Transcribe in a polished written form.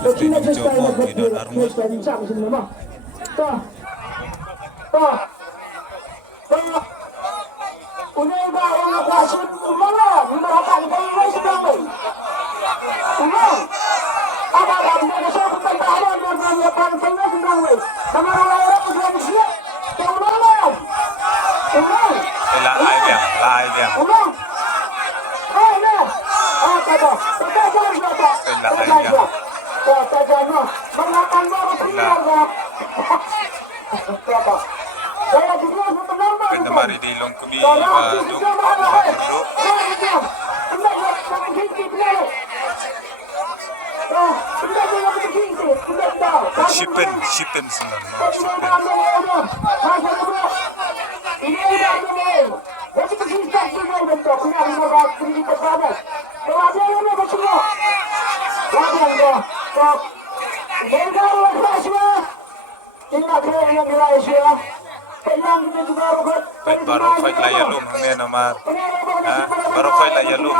Lutfi mencoba menghidupkan Armut. Lại kìa. Ganda maridilong kumi Badung Dulu. Shipen senang baru fight layalum hangnya nomor baru fight layalum